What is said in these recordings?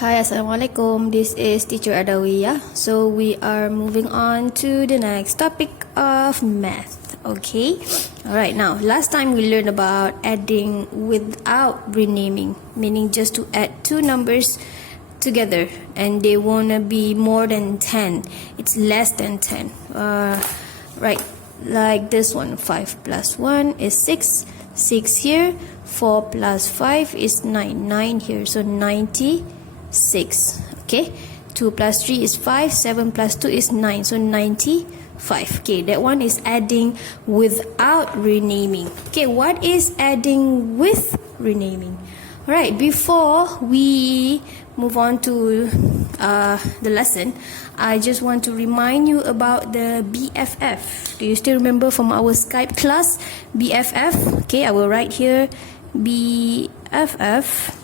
Hi, Assalamualaikum. This is Teacher Adawiyah. So we are moving on to the next topic of math. Okay. Alright, now last time we learned about adding without renaming, meaning just to add two numbers together and they won't be more than 10. It's less than 10. Right, like this one. 5 plus 1 is 6. 6 here. 4 plus 5 is 9. 9 here. So 96. Okay, 2 plus 3 is 5. 7 plus 2 is 9. So 95. Okay, that one is adding without renaming. Okay, what is adding with renaming? Alright, before we move on to the lesson, I just want to remind you about the BFF. Do you still remember from our Skype class? BFF. Okay, I will write here BFF.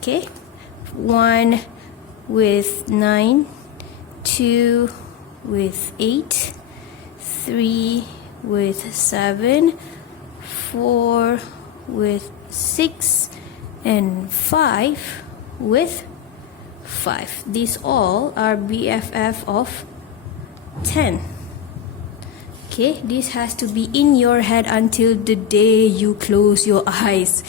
Okay, 1 with 9, 2 with 8, 3 with 7, 4 with 6, and 5 with 5. These all are BFF of 10. Okay, this has to be in your head until the day you close your eyes.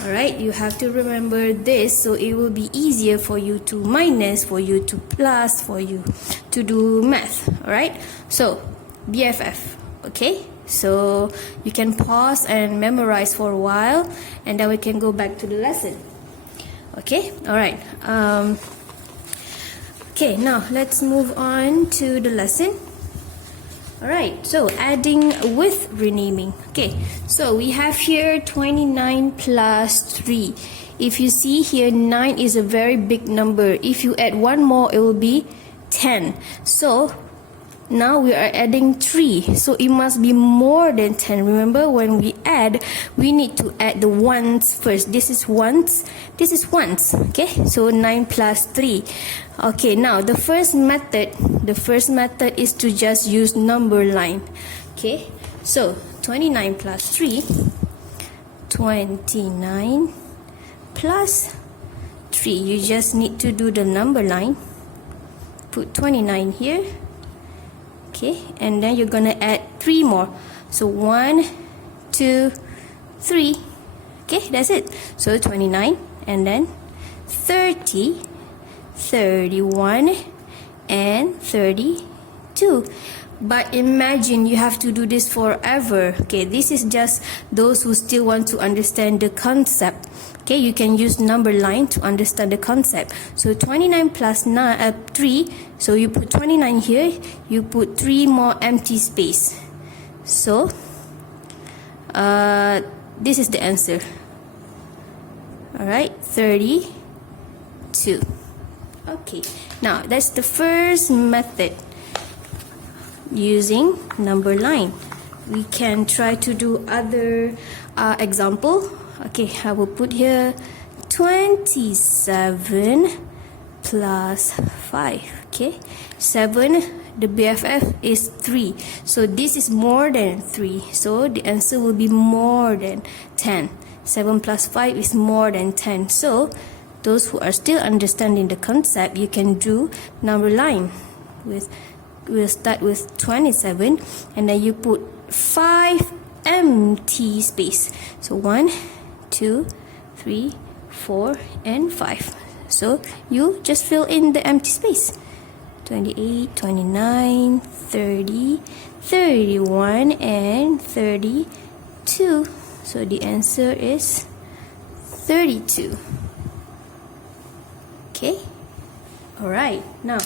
Alright, you have to remember this so it will be easier for you to minus, for you to plus, for you to do math. Alright, so BFF. Okay, so you can pause and memorize for a while and then we can go back to the lesson. Okay, alright. Okay, now let's move on to the lesson. Alright, so adding with renaming. Okay, so we have here 29 plus 3. If you see here, 9 is a very big number. If you add one more, it will be 10. So now we are adding 3. So it must be more than 10. Remember, when we add, we need to add the ones first. This is ones. This is ones. Okay, so 9 plus 3. Okay, now the first method is to just use number line. Okay, so 29 plus 3, 29 plus 3. You just need to do the number line. Put 29 here. Okay, and then you're gonna add 3 more. So 1, 2, 3. Okay, that's it. So 29 and then 30, 31 and 32. But imagine you have to do this forever. Okay, this is just those who still want to understand the concept. Okay, you can use number line to understand the concept. So 29 plus 3, so you put 29 here, you put 3 more empty space. So this is the answer. Alright, 32. Okay, now that's the first method using number line. We can try to do other example. Okay, I will put here 27 plus 5. Okay, 7, the BFF is 3. So this is more than 3. So the answer will be more than 10. 7 plus 5 is more than 10. So those who are still understanding the concept, you can do number line. We'll start with 27 and then you put 5 empty space. So 1, 2, 3, 4 and 5. So you just fill in the empty space. 28, 29, 30, 31 and 32. So the answer is 32. Okay, alright, now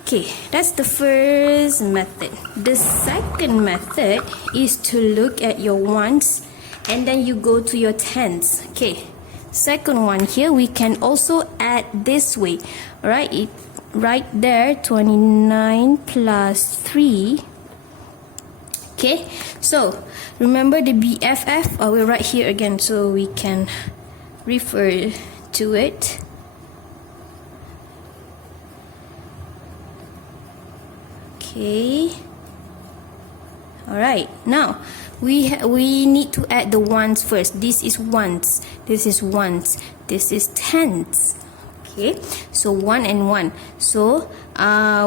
okay, that's the first method. The second method is to look at your ones and then you go to your tens. Okay, second one here, we can also add this way. Alright, right there, 29 plus 3. Okay, so remember the BFF. I will write here again so we can refer to it. Okay, alright, now we need to add the ones first. This is ones, this is ones. This is tens. Okay, so 1 and 1. So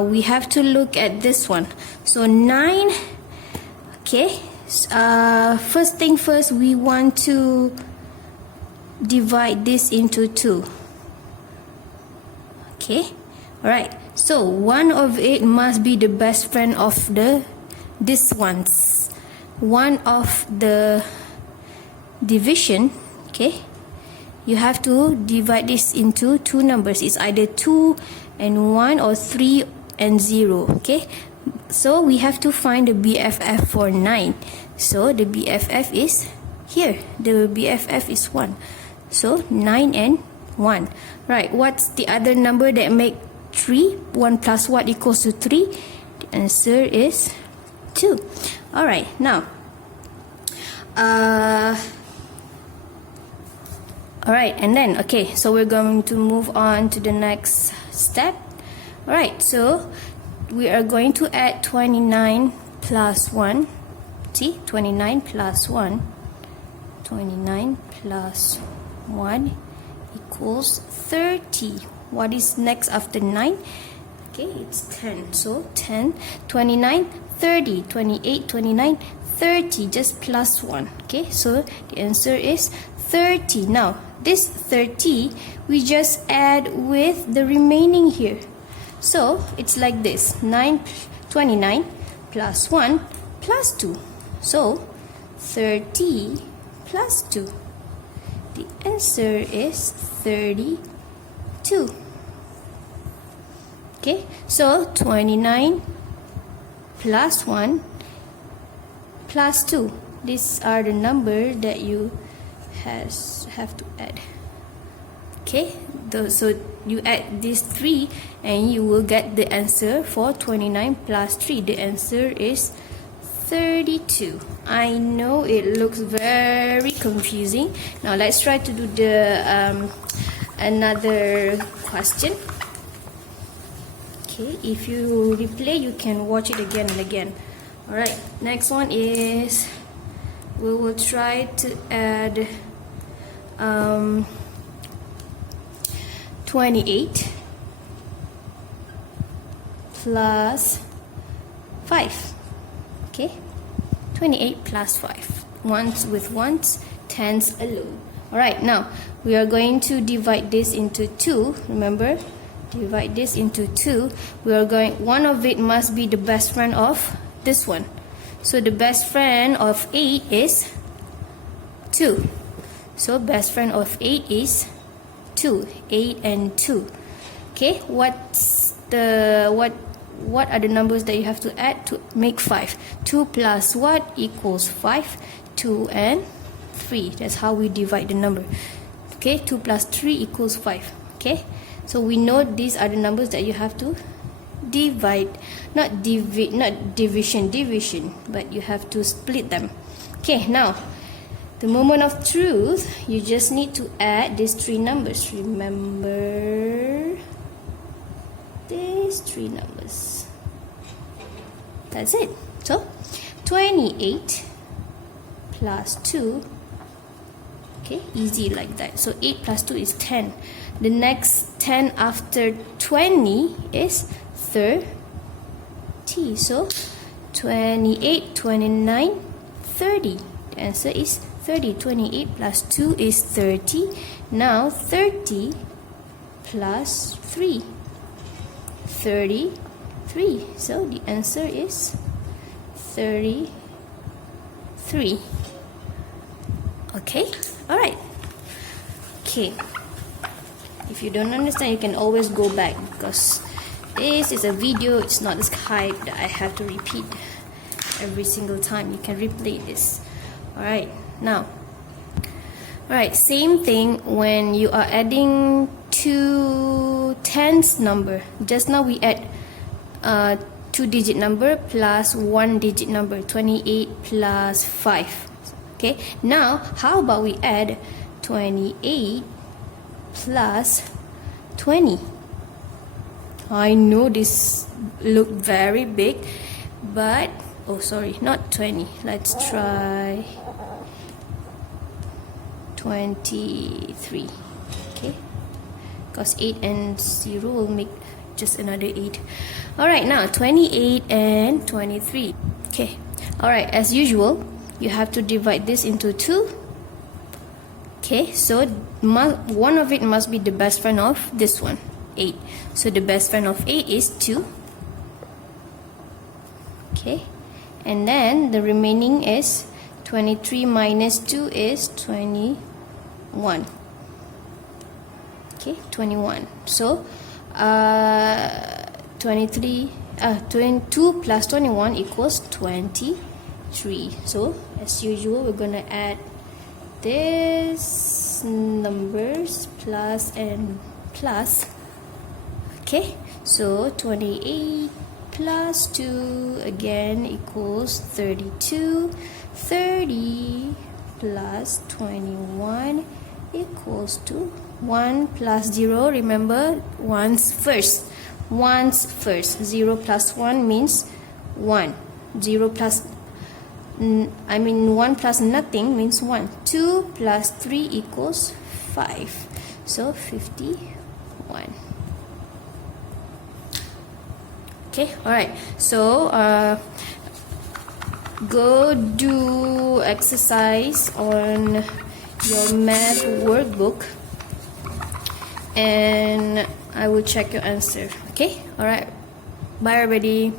we have to look at this one. So 9. Okay, first thing first, we want to divide this into 2. Okay, alright. So one of it must be the best friend of this ones. One of the division. Okay, you have to divide this into 2 numbers. It's either 2 and 1 or 3 and 0. Okay, so we have to find the BFF for 9. So the BFF is here. The BFF is 1. So 9 and 1. Right, what's the other number that make 3? 1 plus what equals to 3? The answer is 2. Alright, now alright, and then okay, so we're going to move on to the next step. Alright, so we are going to add 29 plus 1. See, 29 plus 1. 29 plus 1 equals 30. What is next after 9? Okay, it's 10. So 10, 29, 30, 28, 29, 30, just plus 1. Okay, so the answer is 30. Now, this 30, we just add with the remaining here. So, it's like this. 29 plus 1 plus 2. So, 30 plus 2. The answer is 32. Okay, so 29 plus 1 plus 2. These are the number that you have to add. Okay, so you add these 3 and you will get the answer for 29 plus 3. The answer is 32. I know it looks very confusing. Now let's try to do the another question. Okay, if you replay, you can watch it again and again. Alright, next one is we will try to add 28 plus 5. Okay, 28 plus 5. Ones with ones, tens alone. Alright, now we are going to divide this into 2. Remember, divide this into 2. We are going, one of it must be the best friend of this one. So the best friend of 8 is 2. So best friend of 8 is 2. 8 and 2. Okay, what are the numbers that you have to add to make 5? 2 plus what equals 5? 2 and 3. That's how we divide the number. Okay, 2 plus 3 equals 5. Okay, so we know these are the numbers that you have to divide. Not division, but you have to split them. Okay, now the moment of truth, you just need to add these 3 numbers. Remember these 3 numbers. That's it. So 28 plus 2. Okay, easy like that. So 8 plus 2 is 10. The next 10 after 20 is 30. So 28, 29, 30. The answer is 30. 28 plus 2 is 30. Now 30 plus 3. 33. So the answer is 33. Okay, alright. Okay, if you don't understand, you can always go back, because this is a video, it's not a Skype that I have to repeat every single time. You can replay this. Alright, now, alright, same thing when you are adding 2 tens number. Just now we add 2-digit number plus 1-digit number, 28 plus 5. Okay, now how about we add 28 plus 20? I know this look very big, but oh sorry, not 20. Let's try 23. Okay, because 8 and 0 will make just another 8. Alright, now 28 and 23. Okay, alright, as usual, you have to divide this into 2. Okay, so one of it must be the best friend of this one, 8. So the best friend of 8 is 2. Okay, and then the remaining is 23 minus 2 is 21. Okay, 21. So 22 plus 21 equals 23. So as usual, we're gonna add these numbers, plus and plus. Okay, so 28 plus 2 again equals 32. 30 plus 21 equals to 1 plus 0. Remember, one's first. 0 plus 1 means 1. 1 plus nothing means 1. 2 plus 3 equals 5. So 51. Okay, alright. So go do exercise on your math workbook and I will check your answer. Okay, alright. Bye everybody.